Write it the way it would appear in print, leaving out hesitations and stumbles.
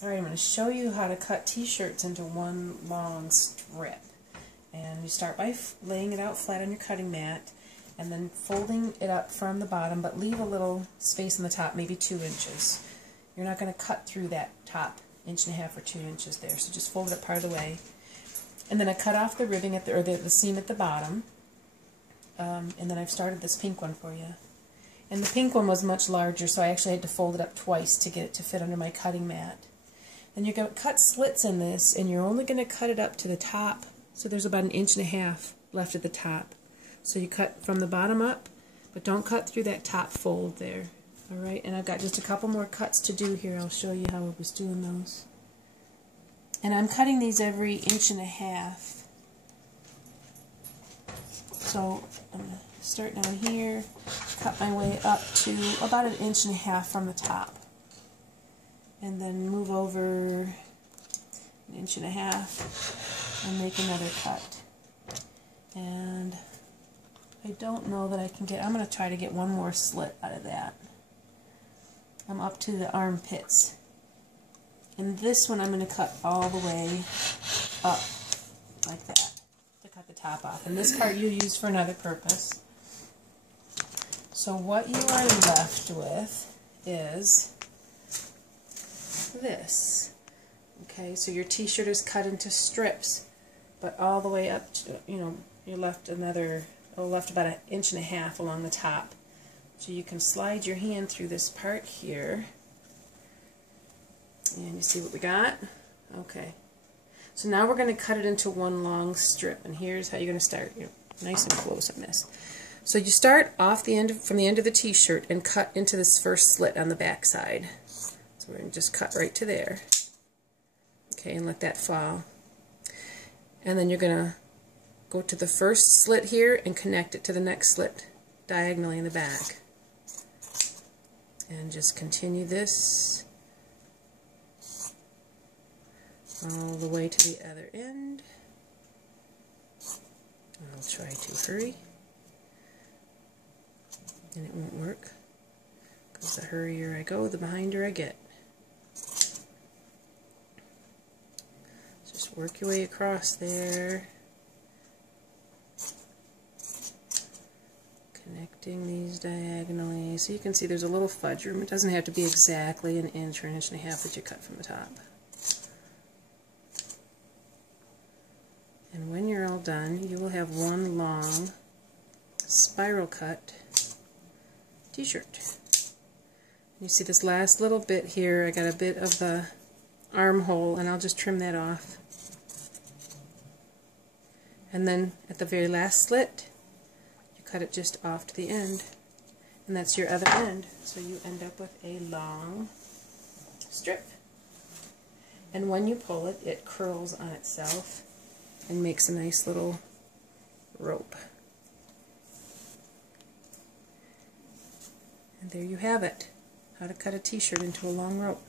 Alright, I'm going to show you how to cut t-shirts into one long strip. And you start by laying it out flat on your cutting mat and then folding it up from the bottom, but leave a little space in the top, maybe 2 inches. You're not going to cut through that top 1.5 or 2 inches there, so just fold it up part of the way. And then I cut off the ribbing at the seam at the bottom, and then I've started this pink one for you. And the pink one was much larger, so I actually had to fold it up twice to get it to fit under my cutting mat. Then you're going to cut slits in this, and you're only going to cut it up to the top. So there's about 1.5 inches left at the top. So you cut from the bottom up, but don't cut through that top fold there. Alright, and I've got just a couple more cuts to do here. I'll show you how I was doing those. And I'm cutting these every 1.5 inches. So I'm going to start down here, cut my way up to about 1.5 inches from the top. And then move over 1.5 inches and make another cut. And I don't know that I can get, I'm going to try to get one more slit out of that. I'm up to the armpits. And this one I'm going to cut all the way up like that to cut the top off. And this part you use for another purpose. So what you are left with is this. Okay, so your t-shirt is cut into strips, but all the way up to, you're left about 1.5 inches along the top. So you can slide your hand through this part here, and you see what we got? Okay. So now we're going to cut it into one long strip, and here's how you're going to start. You're nice and close on this. So you start off from the end of the t-shirt and cut into this first slit on the back side. So we're going to just cut right to there. Okay, and let that fall. And then you're going to go to the first slit here and connect it to the next slit diagonally in the back. And just continue this all the way to the other end. I'll try to hurry. And it won't work, because the hurrier I go, the behinder I get. Just work your way across there, connecting these diagonally. So you can see there's a little fudge room. It doesn't have to be exactly 1 inch or 1.5 inches that you cut from the top. And when you're all done, you will have one long spiral cut t-shirt. You see this last little bit here, I got a bit of the armhole, and I'll just trim that off. And then at the very last slit, you cut it just off to the end, and that's your other end. So you end up with a long strip. And when you pull it, it curls on itself and makes a nice little rope. And there you have it, how to cut a t-shirt into a long rope.